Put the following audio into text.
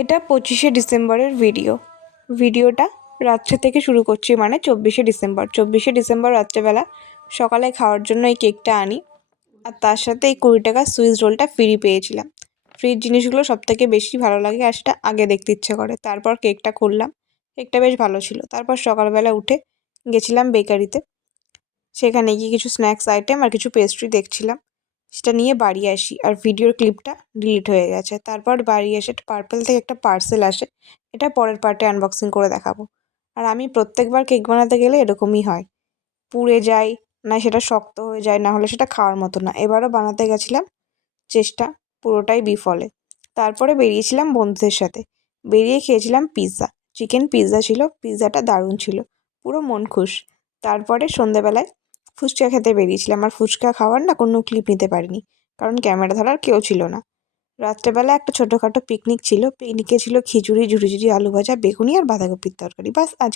এটা 25শে ডিসেম্বরের ভিডিওটা রাত্রে থেকে শুরু করছি, মানে 24শে ডিসেম্বর রাত্রেবেলা সকালে খাওয়ার জন্য এই কেকটা আনি। আর তার সাথে এই 20 টাকার সুইস রোলটা ফ্রি পেয়েছিলাম। ফ্রির জিনিসগুলো সবথেকে বেশি ভালো লাগে আর সেটা আগে দেখতে ইচ্ছে করে। তারপর কেকটা খুললাম, কেকটা বেশ ভালো ছিল। তারপর সকালবেলা উঠে গেছিলাম বেকারিতে, সেখানে গিয়ে কিছু স্ন্যাক্স আইটেম আর কিছু পেস্ট্রি দেখছিলাম। সেটা নিয়ে বাড়ি আসি আর ভিডিওর ক্লিপটা ডিলিট হয়ে গেছে। তারপর বাড়ি এসে পার্পেল থেকে একটা পার্সেল আসে, এটা পরের পার্টে আনবক্সিং করে দেখাবো। আর আমি প্রত্যেকবার কেক বানাতে গেলে এরকমই হয়, পুড়ে যায়, না সেটা শক্ত হয়ে যায়, না হলে সেটা খাওয়ার মতো না। এবারও বানাতে গেছিলাম, চেষ্টা পুরোটাই বিফলে। তারপরে বেরিয়েছিলাম বন্ধুদের সাথে, বেরিয়ে খেয়েছিলাম পিৎজা। চিকেন পিৎজা ছিল, পিৎজাটা দারুণ ছিল, পুরো মন খুশ। তারপরে সন্ধেবেলায় ফুচকা খেতে বেরিয়েছিলাম, আর ফুচকা খাওয়ার না কোনো ক্লিপ নিতে পারিনি, কারণ ক্যামেরা ধরার কেউ ছিল না। রাত্রেবেলা একটা ছোটোখাটো পিকনিক ছিল, পিকনিকে ছিল খিচুড়ি, ঝুড়ি ঝুড়ি আলু ভাজা, বেগুনি আর বাঁধাকপির তরকারি। বাস আজকে